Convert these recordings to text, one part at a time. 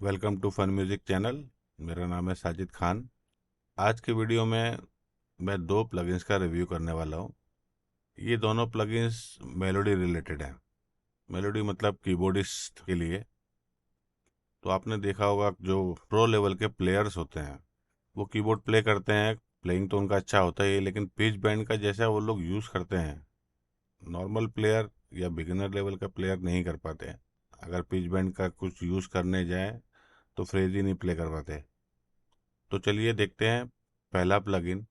Welcome to fun music channel. मेरा नाम है साजिद खान। आज के वीडियो में मैं दो प्लगइन्स का रिव्यू करने वाला हूँ। ये दोनों प्लगइन्स मेलोडी रिलेटेड हैं। मेलोडी मतलब कीबोर्डिस्ट के लिए। तो आपने देखा होगा जो प्रो लेवल के प्लेयर्स होते हैं वो कीबोर्ड प्ले करते हैं। प्लेइंग तो उनका अच्छा होता ही है, लेकिन पिच बैंड का जैसा वो लोग यूज़ करते हैं नॉर्मल प्लेयर या बिगिनर लेवल का प्लेयर नहीं कर पाते हैं। अगर पिच बैंड का कुछ यूज़ करने जाए तो फ्रेज ही नहीं प्ले कर पाते। तो चलिए देखते हैं पहला प्लगइन।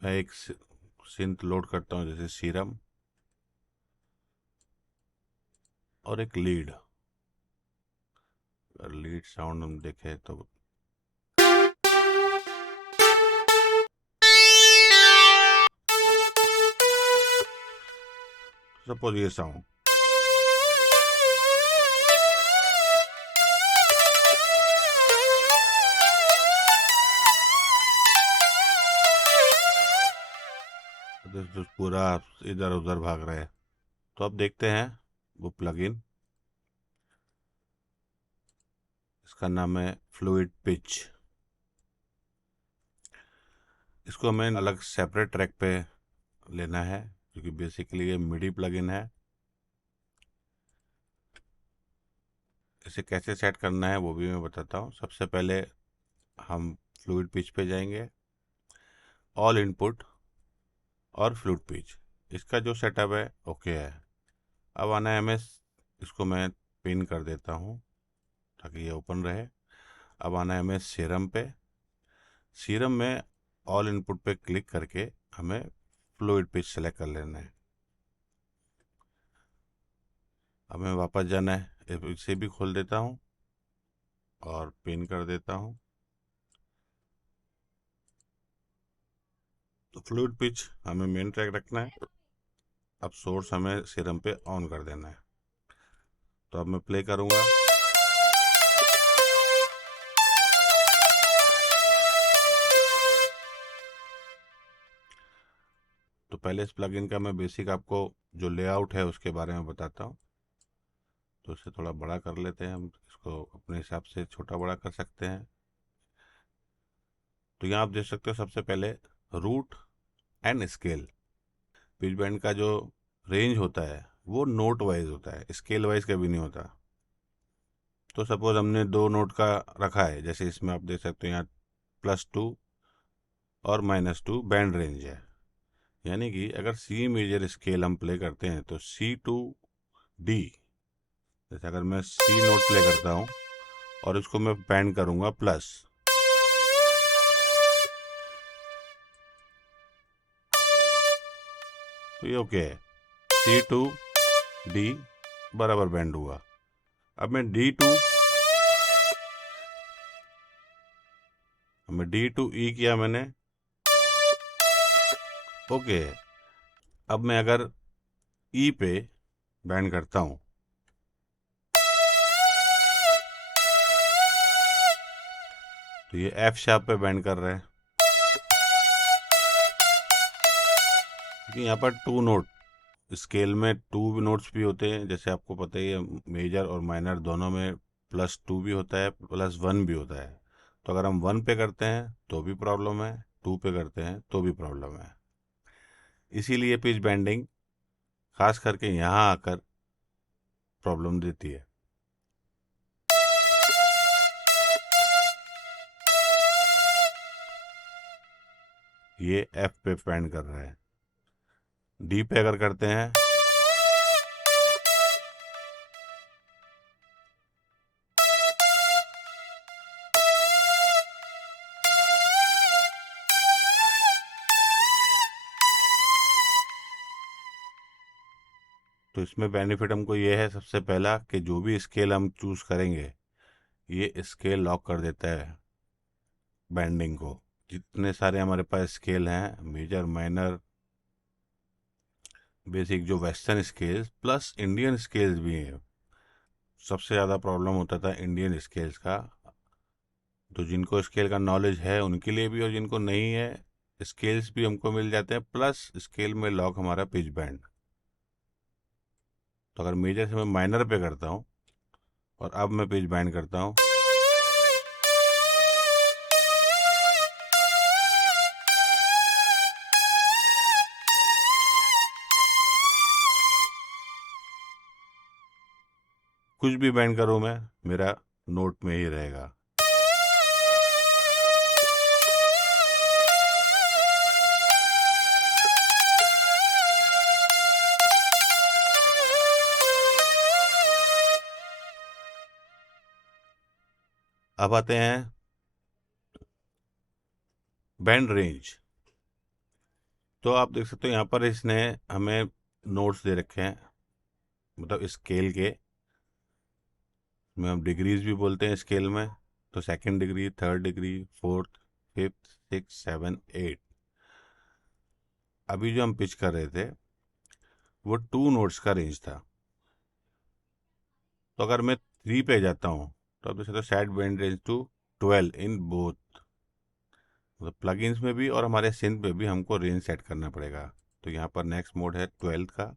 मैं एक सिंथ लोड करता हूँ, जैसे सीरम और एक लीड। अगर लीड साउंड हम देखें तो सपोज ये साउंड। तो पूरा इधर उधर भाग रहा है। तो अब देखते हैं वो प्लगइन। इसका नाम है फ्लूइड पिच। इसको हमें अलग सेपरेट ट्रैक पे लेना है, क्योंकि बेसिकली ये मिडी प्लगइन है। इसे कैसे सेट करना है वो भी मैं बताता हूँ। सबसे पहले हम फ्लूइड पिच पे जाएंगे, ऑल इनपुट और फ्लूइड पिच। इसका जो सेटअप है ओके है। अब आना है हमें, इसको मैं पिन कर देता हूँ ताकि ये ओपन रहे। अब आना है हमें सीरम पे। सीरम में ऑल इनपुट पे क्लिक करके हमें फ्लूइड पिच सेलेक्ट कर लेना है। हमें वापस जाना है, इसे भी खोल देता हूँ और पिन कर देता हूँ। तो फ्लूइड पिच हमें मेन ट्रैक रखना है। अब सोर्स हमें सीरम पे ऑन कर देना है। तो अब मैं प्ले करूँगा। तो पहले इस प्लगइन का मैं बेसिक आपको जो लेआउट है उसके बारे में बताता हूँ। तो इसे थोड़ा बड़ा कर लेते हैं, हम इसको अपने हिसाब से छोटा बड़ा कर सकते हैं। तो यहाँ आप देख सकते हो सबसे पहले root and scale. Pitch bend का जो रेंज होता है वो नोट वाइज होता है, स्केल वाइज कभी नहीं होता। तो सपोज हमने दो नोट का रखा है, जैसे इसमें आप देख सकते हो यहाँ +2 और -2 बैंड रेंज है। यानी कि अगर सी मेजर स्केल हम प्ले करते हैं तो C to D। जैसे अगर मैं सी नोट प्ले करता हूँ और इसको मैं बैंड करूँगा प्लस, तो ये ओके है। C to D बराबर बैंड हुआ। अब मैं D to E किया मैंने, ओके है। अब मैं अगर ई पे बैंड करता हूँ तो ये F शार्प पे बैंड कर रहा है। क्योंकि यहाँ पर टू नोट, स्केल में टू नोट्स भी होते हैं, जैसे आपको पता ही है मेजर और माइनर दोनों में +2 भी होता है, +1 भी होता है। तो अगर हम 1 पे करते हैं तो भी प्रॉब्लम है, 2 पे करते हैं तो भी प्रॉब्लम है। इसीलिए पिच बैंडिंग खास करके यहाँ आकर प्रॉब्लम देती है। ये F पे बैंड कर रहा है। D पे अगर करते हैं तो इसमें बेनिफिट हमको ये है, सबसे पहला कि जो भी स्केल हम चूज करेंगे ये स्केल लॉक कर देता है बैंडिंग को। जितने सारे हमारे पास स्केल हैं, मेजर माइनर बेसिक, जो western scales plus Indian scales भी हैं। सबसे ज़्यादा प्रॉब्लम होता था इंडियन स्केल्स का। तो जिनको स्केल का नॉलेज है उनके लिए भी, और जिनको नहीं है स्केल्स भी हमको मिल जाते हैं, प्लस स्केल में लॉक हमारा पिच बैंड। तो अगर मेजर से मैं माइनर पे करता हूँ और अब मैं पिच बैंड करता हूँ, कुछ भी बैंड करूँ मैं, मेरा नोट में ही रहेगा। अब आते हैं बैंड रेंज। तो आप देख सकते हो यहाँ पर इसने हमें नोट्स दे रखे हैं, मतलब स्केल के में हम डिग्रीज भी बोलते हैं स्केल में। तो second degree, third degree, fourth, fifth, six, seven, eight. अभी जो हम पिच कर रहे थे वो 2 नोट्स का रेंज था। तो अगर मैं 3 पे जाता हूँ तो आप देख सकते हो set bend range to 12 in both, मतलब प्लगइन्स में भी और हमारे सिंथ पे भी हमको रेंज सेट करना पड़ेगा। तो यहाँ पर नेक्स्ट मोड है 12 का,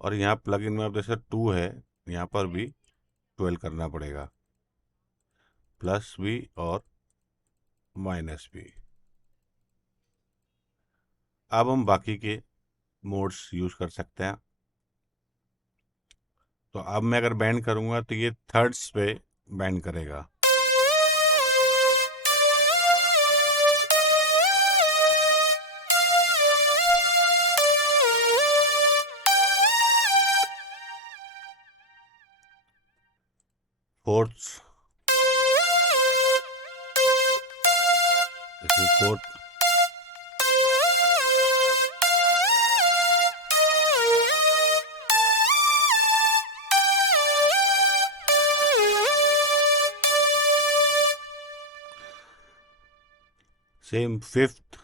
और यहाँ प्लगइन में आप जैसे 2 है, यहाँ पर भी 12 करना पड़ेगा, प्लस भी और माइनस भी। अब हम बाकी के मोड्स यूज कर सकते हैं। तो अब मैं अगर बैंड करूंगा तो ये थर्ड्स पे बैंड करेगा। Fourths, this is fourth. Same fifth.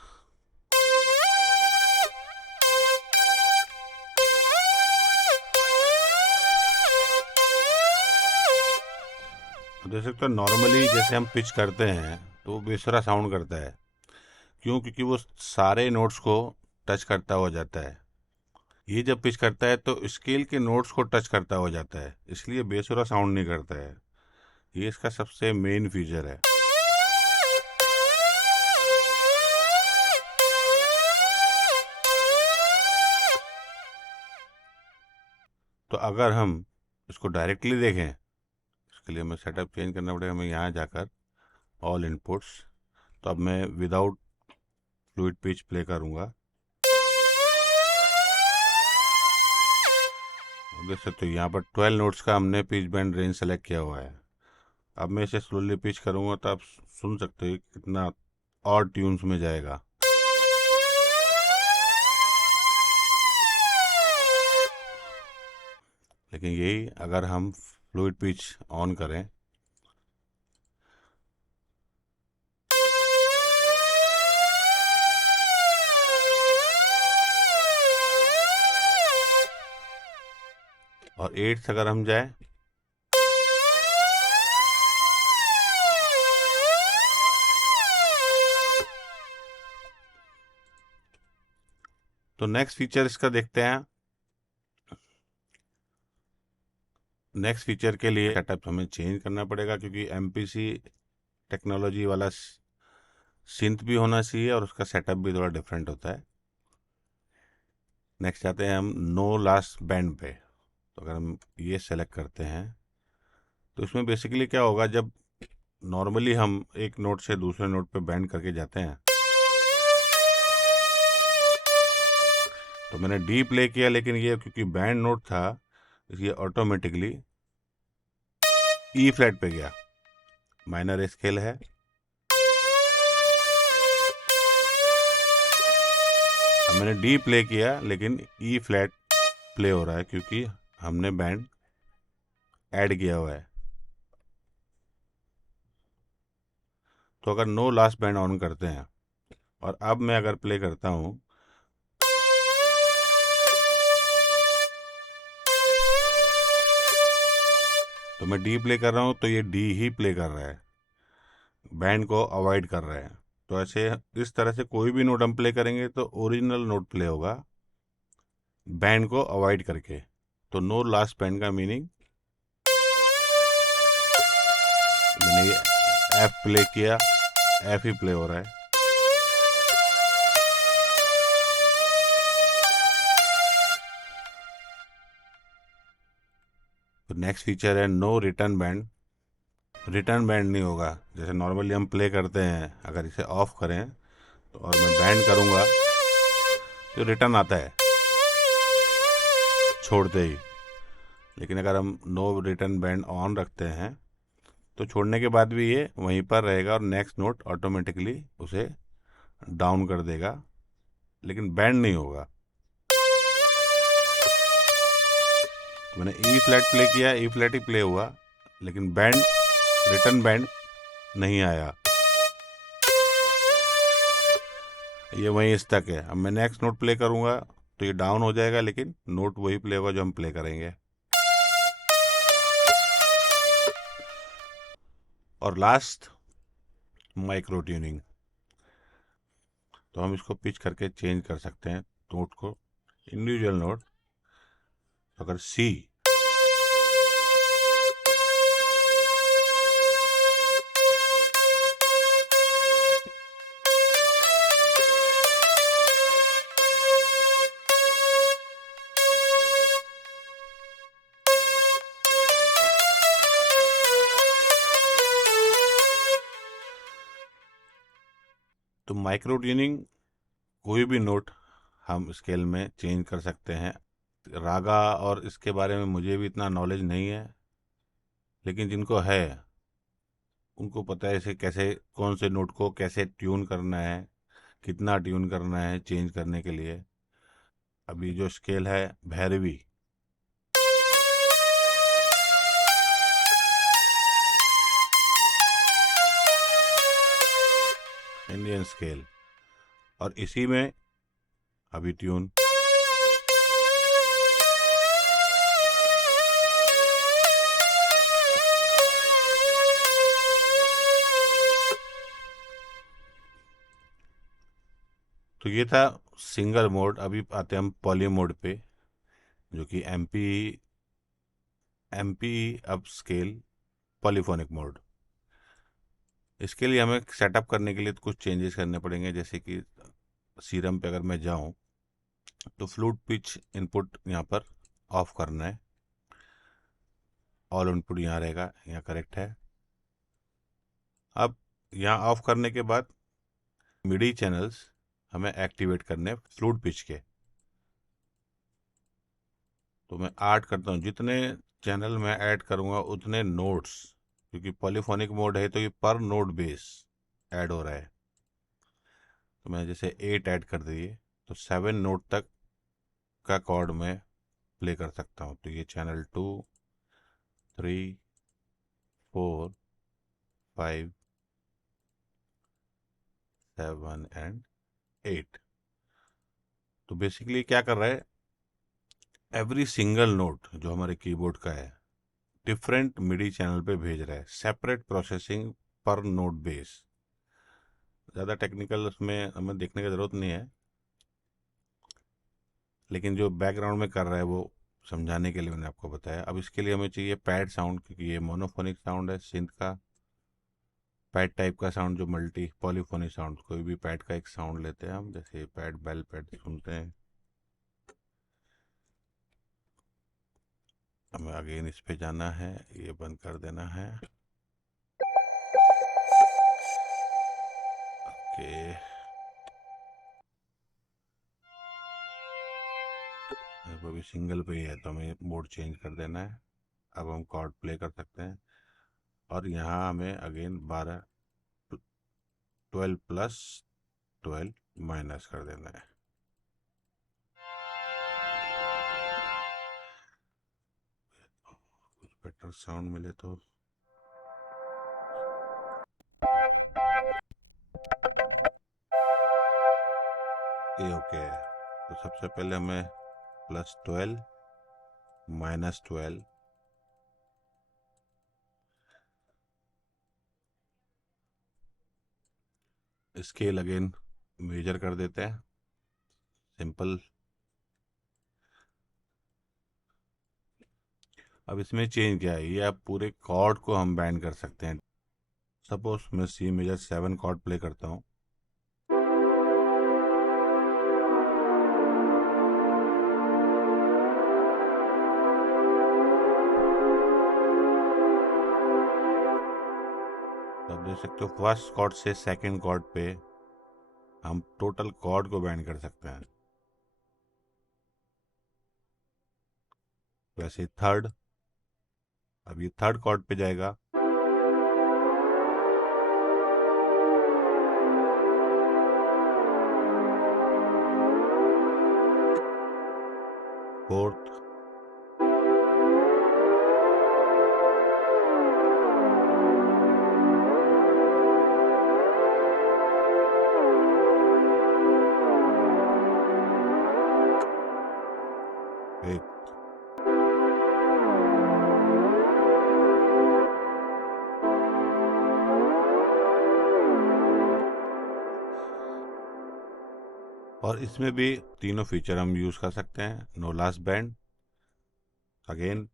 देख सकते हो नॉर्मली जैसे हम पिच करते हैं तो वो बेसुरा साउंड करता है। क्यों? क्योंकि वो सारे नोट्स को टच करता हुआ जाता है। ये जब पिच करता है तो स्केल के नोट्स को टच करता हुआ जाता है, इसलिए बेसुरा साउंड नहीं करता है। ये इसका सबसे मेन फीचर है। तो अगर हम इसको डायरेक्टली देखें, इसके लिए हमें सेटअप चेंज करना पड़ेगा। हमें यहाँ जाकर ऑल इनपुट्स, तो अब मैं विदाउट फ्लूइड पिच प्ले करूँगा। देख सकते हो यहाँ पर 12 नोट्स का हमने पिच बैंड रेंज सेलेक्ट किया हुआ है। अब मैं इसे स्लोली पिच करूँगा तो आप सुन सकते हो कितना और ट्यून्स में जाएगा। लेकिन यही अगर हम फ्लूइड पिच ऑन करें और एट्थ अगर हम जाए, तो नेक्स्ट फीचर इसका देखते हैं। नेक्स्ट फीचर के लिए सेटअप हमें चेंज करना पड़ेगा, क्योंकि एमपीसी टेक्नोलॉजी वाला सिंथ भी होना चाहिए और उसका सेटअप भी थोड़ा डिफरेंट होता है। नेक्स्ट आते हैं हम नो लास्ट बैंड पे। तो अगर हम ये सेलेक्ट करते हैं तो इसमें बेसिकली क्या होगा, जब नॉर्मली हम एक नोट से दूसरे नोट पे बैंड करके जाते हैं, तो मैंने डी प्ले किया, लेकिन ये क्योंकि बैंड नोट था इसलिए ऑटोमेटिकली ई फ्लैट पे गया। माइनर स्केल है, अब मैंने डी प्ले किया लेकिन ई फ्लैट प्ले हो रहा है क्योंकि हमने बैंड ऐड किया हुआ है। तो अगर नो लास्ट बैंड ऑन करते हैं और अब मैं अगर प्ले करता हूं, तो मैं डी प्ले कर रहा हूं तो ये डी ही प्ले कर रहा है, बैंड को अवॉइड कर रहा है। तो ऐसे इस तरह से कोई भी नोट हम प्ले करेंगे तो ओरिजिनल नोट प्ले होगा बैंड को अवॉइड करके। तो नो लास्ट पेन का मीनिंग, मैंने ये एफ प्ले किया, एफ ही प्ले हो रहा है। तो नेक्स्ट फीचर है no return bend. Return bend नहीं होगा, जैसे नॉर्मली हम प्ले करते हैं, अगर इसे ऑफ करें तो और मैं बैंड करूँगा तो रिटर्न आता है छोड़ते ही। लेकिन अगर हम नो रिटर्न बैंड ऑन रखते हैं तो छोड़ने के बाद भी ये वहीं पर रहेगा और नेक्स्ट नोट ऑटोमेटिकली उसे डाउन कर देगा, लेकिन बैंड नहीं होगा। मैंने ई फ्लैट प्ले किया, ई फ्लैट ही प्ले हुआ, लेकिन बैंड, रिटर्न बैंड नहीं आया, ये वहीं स्टक है। अब मैं नेक्स्ट नोट प्ले करूँगा तो ये डाउन हो जाएगा, लेकिन नोट वही प्ले होगा जो हम प्ले करेंगे। और लास्ट, माइक्रो ट्यूनिंग। तो हम इसको पिच करके चेंज कर सकते हैं नोट को, इंडिविजुअल नोट। अगर सी, तो माइक्रो ट्यूनिंग, कोई भी नोट हम स्केल में चेंज कर सकते हैं। रागा और इसके बारे में मुझे भी इतना नॉलेज नहीं है, लेकिन जिनको है उनको पता है इसे कैसे, कौन से नोट को कैसे ट्यून करना है, कितना ट्यून करना है चेंज करने के लिए। अभी जो स्केल है भैरवी, इंडियन स्केल, और इसी में अभी ट्यून। तो ये था सिंगल मोड। अभी आते हैं हम पॉली मोड पे, जो कि MP up scale polyphonic mode. इसके लिए हमें सेटअप करने के लिए कुछ चेंजेस करने पड़ेंगे, जैसे कि सीरम पे अगर मैं जाऊं तो फ्लूट पिच इनपुट यहाँ पर ऑफ करना है, ऑल इनपुट यहाँ रहेगा, यहाँ करेक्ट है। अब यहाँ ऑफ करने के बाद मिडी चैनल्स हमें एक्टिवेट करने फ्लूट पिच के। तो मैं ऐड करता हूँ, जितने चैनल मैं ऐड करूँगा उतने नोट्स, क्योंकि पॉलीफोनिक मोड है तो ये पर नोट बेस ऐड हो रहा है। तो मैं जैसे 8 ऐड कर दिए तो 7 नोट तक का कॉर्ड में प्ले कर सकता हूँ। तो ये चैनल 2, 3, 4, 5, 7 एंड 8। तो बेसिकली क्या कर रहा है, एवरी सिंगल नोट जो हमारे कीबोर्ड का है डिफरेंट मिडी चैनल पे भेज रहा है, सेपरेट प्रोसेसिंग पर नोट बेस। ज़्यादा टेक्निकल उसमें हमें देखने की ज़रूरत नहीं है, लेकिन जो बैकग्राउंड में कर रहा है वो समझाने के लिए मैंने आपको बताया। अब इसके लिए हमें चाहिए पैड साउंड, क्योंकि ये मोनोफोनिक साउंड है सिंथ का। पैड टाइप का साउंड जो मल्टी पॉलीफोनिक साउंड, कोई भी पैड का एक साउंड लेते हैं हम, जैसे पैड बेल पैड सुनते हैं। हमें अगेन इस पे जाना है, ये बंद कर देना है। ओके, अब अभी सिंगल पे ही है तो हमें मोड चेंज कर देना है। अब हम कॉर्ड प्ले कर सकते हैं, और यहाँ हमें अगेन 12, 12 प्लस 12 माइनस कर देना है। कुछ बेटर साउंड मिले तो। ये ओके है। तो सबसे पहले हमें +12 -12, स्केल अगेन मेजर कर देते हैं, सिंपल। अब इसमें चेंज क्या है, ये अब पूरे कॉर्ड को हम बैंड कर सकते हैं। सपोज मैं सी मेजर 7 कॉर्ड प्ले करता हूँ, तो आप देख सकते हो फर्स्ट कॉर्ड से सेकंड कॉर्ड पे हम टोटल कॉर्ड को बैंड कर सकते हैं। वैसे थर्ड, अब ये थर्ड कॉर्ड पे जाएगा, फोर्थ, फिफ्थ। और इसमें भी तीनों फीचर हम यूज़ कर सकते हैं। नो लास्ट बैंड, अगेन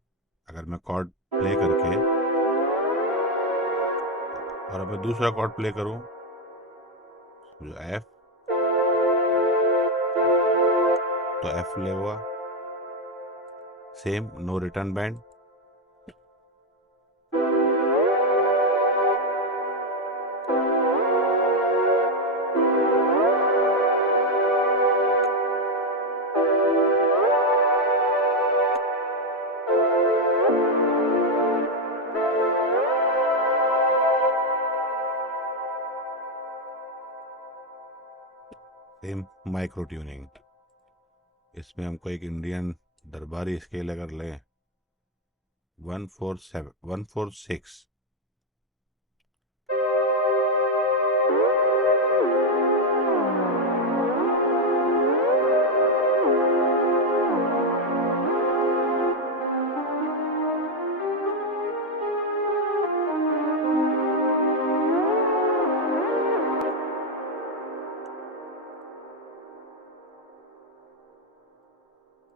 अगर मैं कॉर्ड प्ले करके और अब मैं दूसरा कॉर्ड प्ले करूं जो एफ, तो एफ लगेगा, same no return bend. Same micro tuning, इसमें हमको एक इंडियन दरबारी स्केल अगर लें 147 146,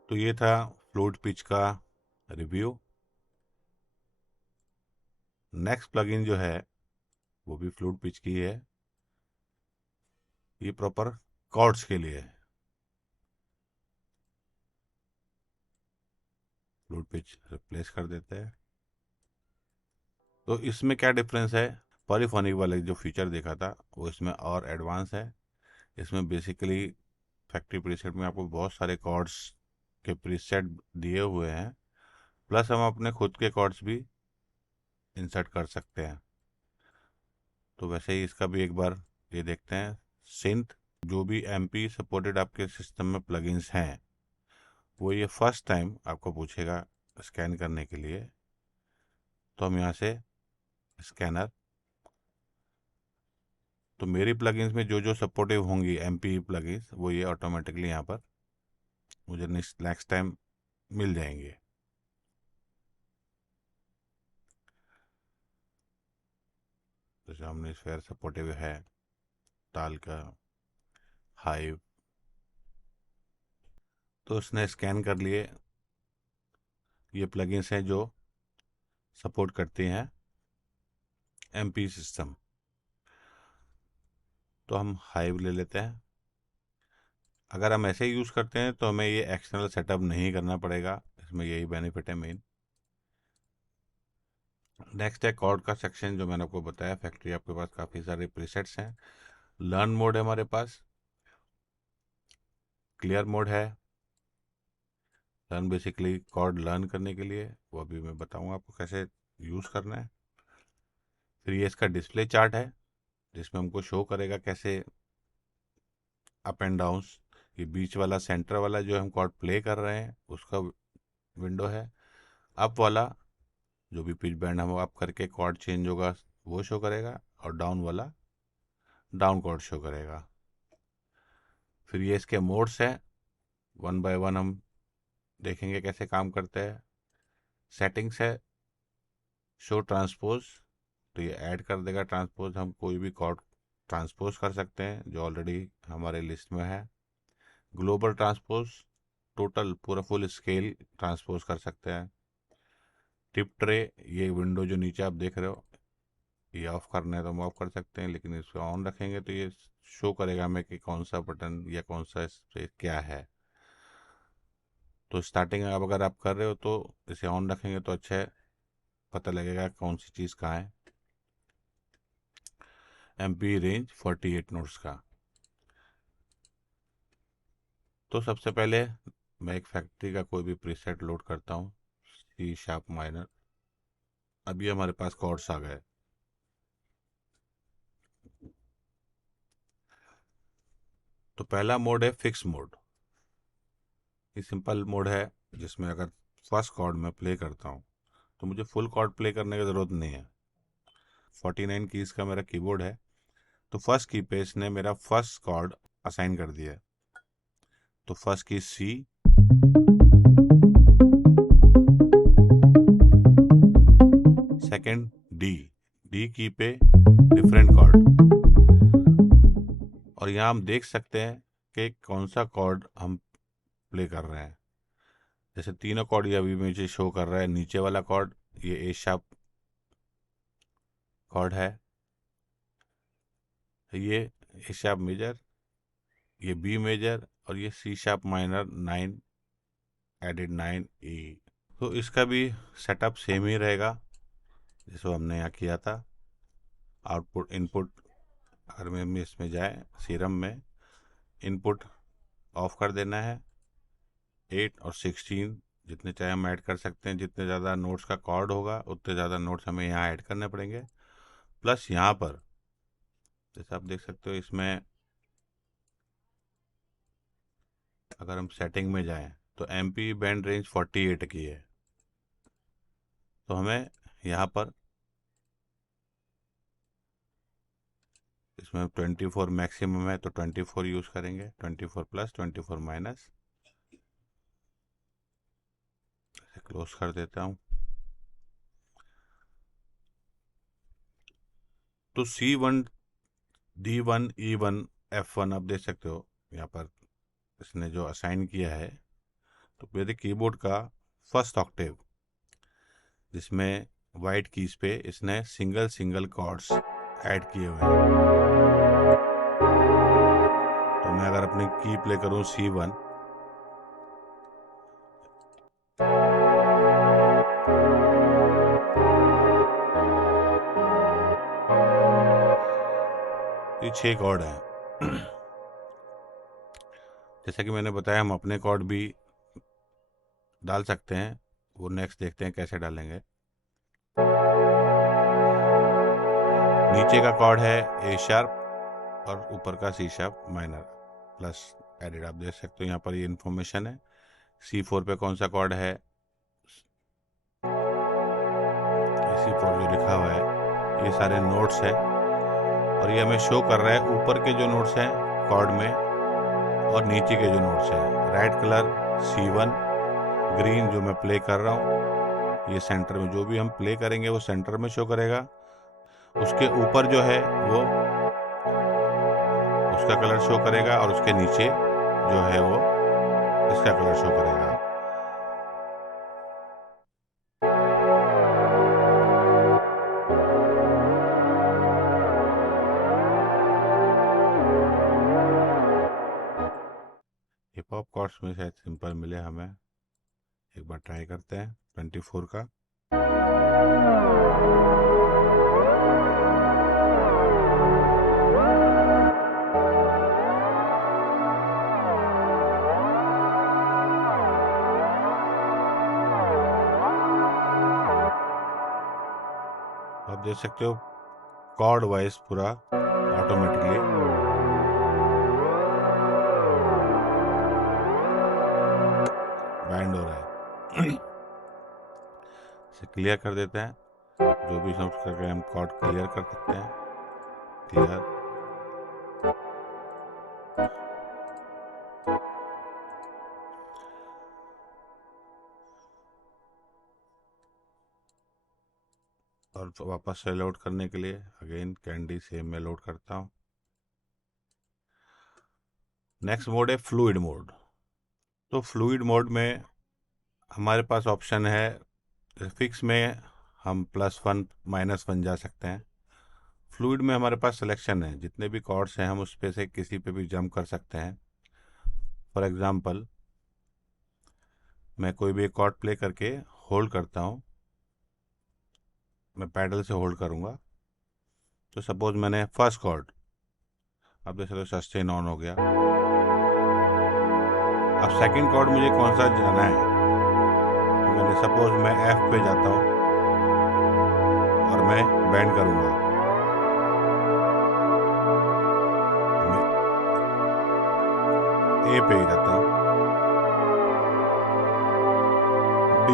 तो ये था फ्लूट पिच का रिव्यू। नेक्स्ट प्लगइन जो है वो भी फ्लूट पिच की है, ये प्रॉपर कॉर्ड्स के लिए है। फ्लूट पिच रिप्लेस कर देते हैं। तो इसमें क्या डिफरेंस है, पॉलीफोनिक वाले जो फीचर देखा था वो इसमें और एडवांस है। इसमें बेसिकली फैक्ट्री प्रीसेट में आपको बहुत सारे कॉर्ड्स के प्रीसेट दिए हुए हैं, प्लस हम अपने खुद के कॉर्ड्स भी इंसर्ट कर सकते हैं। तो वैसे ही इसका भी एक बार ये देखते हैं। सिंथ, जो भी एमपी सपोर्टेड आपके सिस्टम में प्लगइन्स हैं वो ये फर्स्ट टाइम आपको पूछेगा स्कैन करने के लिए, तो हम यहाँ से स्कैनर, तो मेरी प्लगइन्स में जो जो सपोर्टिव होंगी एमपी प्लगइन्स वो ये ऑटोमेटिकली यहाँ पर मुझे नेक्स्ट टाइम मिल जाएंगे। जैसे हमने स्फेयर सपोर्टिव है, ताल का, हाइव, तो उसने स्कैन कर लिए। ये प्लगइन्स हैं जो सपोर्ट करती हैं एमपी सिस्टम। तो हम हाइव ले लेते हैं। अगर हम ऐसे ही यूज़ करते हैं तो हमें ये एक्सटर्नल सेटअप नहीं करना पड़ेगा, इसमें यही बेनिफिट है मेन। नेक्स्ट है कॉर्ड का सेक्शन, जो मैंने आपको बताया फैक्ट्री आपके पास काफ़ी सारे प्रीसेट्स हैं। लर्न मोड है हमारे पास, क्लियर मोड है, लर्न बेसिकली कॉर्ड लर्न करने के लिए, वो अभी मैं बताऊंगा आपको कैसे यूज़ करना है। फिर ये इसका डिस्प्ले चार्ट है जिसमें हमको शो करेगा कैसे अप एंड डाउन्स। ये बीच वाला सेंटर वाला जो हम कॉर्ड प्ले कर रहे हैं उसका विंडो है। अप वाला जो भी पिच बैंड हम अप करके कॉर्ड चेंज होगा वो शो करेगा, और डाउन वाला डाउन कॉर्ड शो करेगा। फिर ये इसके मोड्स हैं, वन बाय वन हम देखेंगे कैसे काम करते हैं। सेटिंग्स है, शो ट्रांसपोज, तो ये ऐड कर देगा ट्रांसपोज, हम कोई भी कॉर्ड ट्रांसपोज कर सकते हैं जो ऑलरेडी हमारे लिस्ट में है। ग्लोबल ट्रांसपोज, टोटल पूरा फुल स्केल ट्रांसपोज कर सकते हैं। टिप ट्रे, ये विंडो जो नीचे आप देख रहे हो, ये ऑफ करना है तो हम ऑफ कर सकते हैं, लेकिन इसको ऑन रखेंगे तो ये शो करेगा हमें कि कौन सा बटन या कौन सा इस पे क्या है। तो स्टार्टिंग अब अगर आप कर रहे हो तो इसे ऑन रखेंगे तो अच्छा है, पता लगेगा कौन सी चीज़ कहाँ है। MP रेंज 48 नोट्स का। तो सबसे पहले मैं एक फैक्ट्री का कोई भी प्रीसेट लोड करता हूँ, C# माइनर। अभी हमारे पास कॉर्ड्स आ गए। तो पहला मोड है फिक्स मोड। ये सिंपल मोड है जिसमें अगर फर्स्ट कॉर्ड में प्ले करता हूँ तो मुझे फुल कॉर्ड प्ले करने की ज़रूरत नहीं है। 49 कीज़ का मेरा कीबोर्ड है, तो फर्स्ट की पे इसने मेरा फर्स्ट कॉर्ड असाइन कर दिया है। तो फर्स्ट की C, सेकंड डी की पे डिफरेंट कॉर्ड। और यहाँ हम देख सकते हैं कि कौन सा कॉर्ड हम प्ले कर रहे हैं। जैसे तीनों कॉर्ड ये अभी मुझे शो कर रहा है। नीचे वाला कॉर्ड ये A# कॉर्ड है, ये A# मेजर, ये B मेजर, और ये C# माइनर 9 एडेड 9E। तो इसका भी सेटअप सेम ही रहेगा जैसे हमने यहाँ किया था। आउटपुट इनपुट अगर में इसमें जाए सीरम में, इनपुट ऑफ कर देना है। 8 और 16 जितने चाहे हम ऐड कर सकते हैं। जितने ज़्यादा नोट्स का कॉर्ड होगा उतने ज़्यादा नोट्स हमें यहाँ ऐड करने पड़ेंगे। प्लस यहाँ पर जैसे आप देख सकते हो, इसमें अगर हम सेटिंग में जाएं तो MP बैंड रेंज 48 की है। तो हमें यहाँ पर इसमें 24 मैक्सिमम है तो 24 यूज़ करेंगे। 24 प्लस 24 माइनस, इसे क्लोज कर देता हूँ। तो C1 D1 E1 F1 आप देख सकते हो यहाँ पर इसने जो असाइन किया है। तो मेरे कीबोर्ड का फर्स्ट ऑक्टेव जिसमें वाइट कीज पे इसने सिंगल सिंगल कॉर्ड्स ऐड किए हुए हैं। तो मैं अगर अपनी की प्ले करूं C1, ये 6 कॉर्ड हैं। जैसा कि मैंने बताया हम अपने कॉर्ड भी डाल सकते हैं, वो नेक्स्ट देखते हैं कैसे डालेंगे। नीचे का कॉर्ड है A# और ऊपर का C# माइनर प्लस एडेड। आप देख सकते हो यहाँ पर ये इन्फॉर्मेशन है। C4 पे कौन सा कॉर्ड है, C4 जो लिखा हुआ है, ये सारे नोट्स है। और ये हमें शो कर रहा है ऊपर के जो नोट्स हैं कॉर्ड में और नीचे के जो नोट्स हैं। रेड कलर C1, ग्रीन जो मैं प्ले कर रहा हूँ, ये सेंटर में जो भी हम प्ले करेंगे वो सेंटर में शो करेगा। उसके ऊपर जो है वो उसका कलर शो करेगा और उसके नीचे जो है वो इसका कलर शो करेगा। हिप हॉप कॉर्ड्स में शायद सिंपल मिले हमें, एक बार ट्राई करते हैं 24 का। आप देख सकते हो कॉर्ड वाइज पूरा ऑटोमेटिकली बैंड हो रहा है। इसे क्लियर कर देते हैं। जो भी नोट्स करके हम कॉर्ड क्लियर कर सकते हैं। क्लियर। और वापस से लोड करने के लिए अगेन कैंडी सेम में लोड करता हूँ। नेक्स्ट मोड है फ्लूइड मोड। तो फ्लूइड मोड में हमारे पास ऑप्शन है फिक्स में हम +1 -1 जा सकते हैं। फ्लूइड में हमारे पास सिलेक्शन है, जितने भी कॉर्ड्स हैं हम उस पे से किसी पे भी जंप कर सकते हैं। फॉर एग्जांपल, मैं कोई भी एक कॉर्ड प्ले करके होल्ड करता हूँ, मैं पैडल से होल्ड करूँगा। तो सपोज मैंने फर्स्ट कॉर्ड, अब जैसे तो सस्टेन ऑन हो गया। अब सेकंड कॉर्ड मुझे कौन सा जाना है, तो मैंने सपोज मैं F पे जाता हूँ और मैं बैंड करूँगा। मैं A पे ही जाता हूँ, D,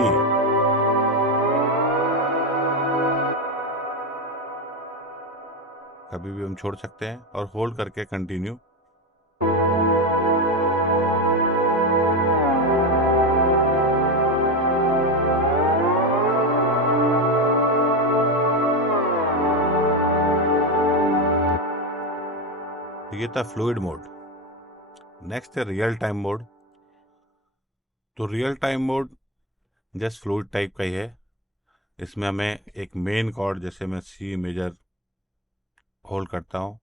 कभी भी हम छोड़ सकते हैं और होल्ड करके कंटिन्यू। तो ये था फ्लूइड मोड। नेक्स्ट है रियल टाइम मोड। तो real time mode just fluid type का ही है। इसमें हमें एक मेन कॉर्ड, जैसे मैं सी मेजर होल्ड करता हूँ।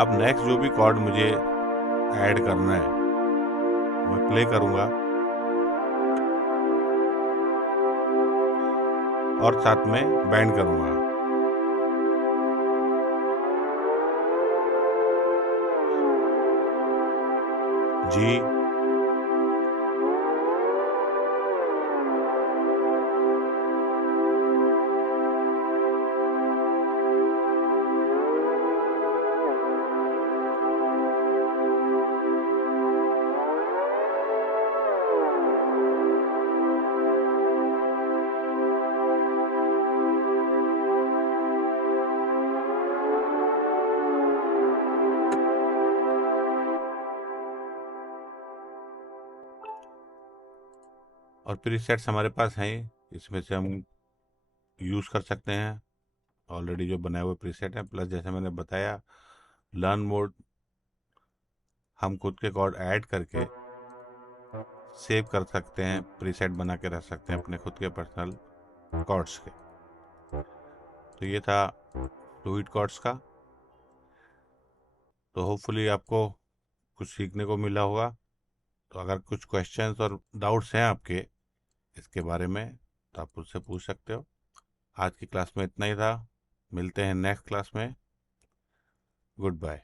अब नेक्स्ट जो भी कॉर्ड मुझे ऐड करना है, मैं प्ले करूँगा और साथ में बैंड करूँगा। जी, और प्रीसेट्स हमारे पास हैं, इसमें से हम यूज़ कर सकते हैं ऑलरेडी जो बनाए हुए प्रीसेट हैं। प्लस जैसे मैंने बताया, लर्न मोड, हम खुद के कॉर्ड ऐड करके सेव कर सकते हैं, प्रीसेट बना के रख सकते हैं अपने खुद के पर्सनल कॉर्ड्स के। तो ये था फ्लूइड कॉर्ड्स का। तो होपफुली आपको कुछ सीखने को मिला होगा। तो अगर कुछ क्वेश्चंस और डाउट्स हैं आपके इसके बारे में, तो आप मुझसे पूछ सकते हो। आज की क्लास में इतना ही था। मिलते हैं नेक्स्ट क्लास में। Good bye.